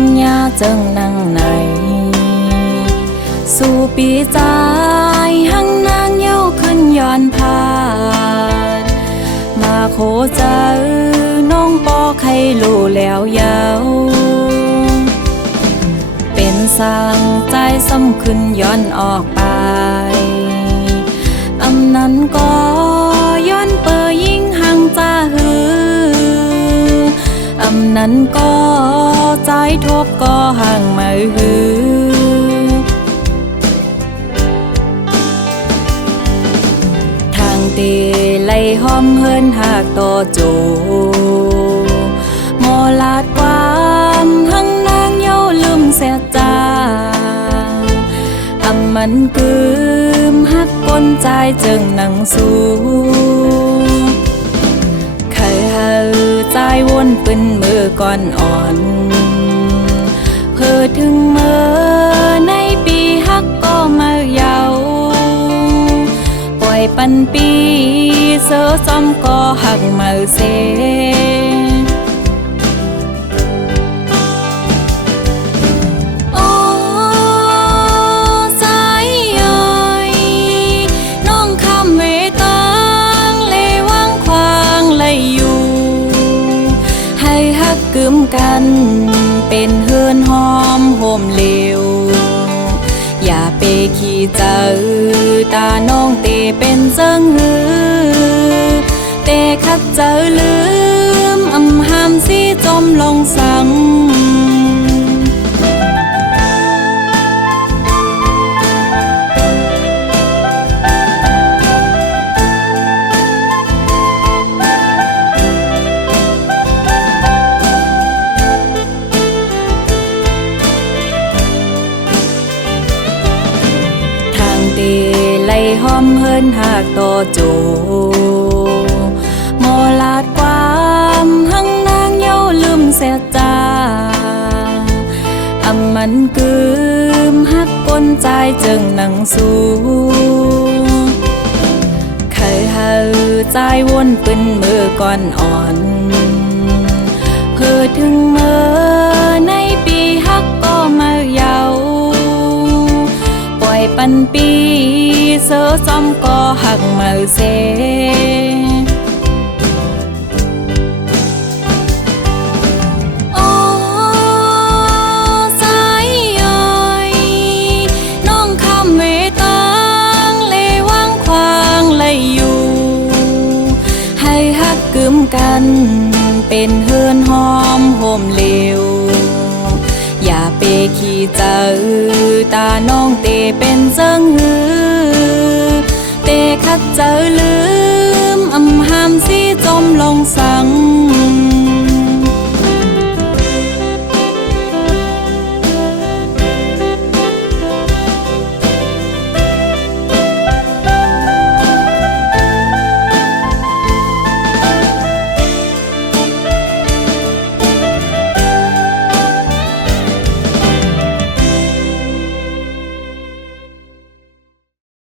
งหญ้าจึงนั่งในสู่ปีใจหังนางเย้าขึ้นย้อนผ่านมาโคเจอน้องปอใครรู้แล้วเย้าเป็นสร้างใจซ้ำขึ้นย้อนออกไปอำนั้นก็ย้อนเปยยิ่งหังจ้าหืออำนั้นก็ใจทบก็ห่างมาหือทางเตไล่ห้อมเฮินหากต่อโจมอลาดความหังนางเย้าลืมเสียจาอำมันกืมหักก้นใจจึงนั่งสู้เคยเฮาใจวนปืนมือก่อนอ่อนเพื่อถึงเมื่อในปีฮักก็มาเยาปล่อยปันปีเสือซ้อมก็หักมาเสกึมกันเป็นเฮือนหอมโฮมเหลวอย่าไปขี้เจอตาน้องเตเป็นเซิงหือเตคัดเจอลืมอำห้ามสิจมลงสังไล่ห้อมเฮินหากต่อโจมอลาดความหังนางเย้าลืมเสียจาอำมันกืมหักก้นใจจึงนั่งสู้เคยเฮาใจวนปืนมือก่อนอ่อนเพื่อถึงเมื่อในปีฮักก็มาเยาปล่อยปันปีเสือซ้อมก็หักมาเสสายย่อยน้องคำเวตังเลว่างควางเลยอยู่ให้หักกึมกันเป็นเฮือนหอมโฮมเหลวอย่าไปขี้เจอตาน้องเตเป็นเซิงหือเตคัดเจอลืมอำห้ามสิจมลงสัง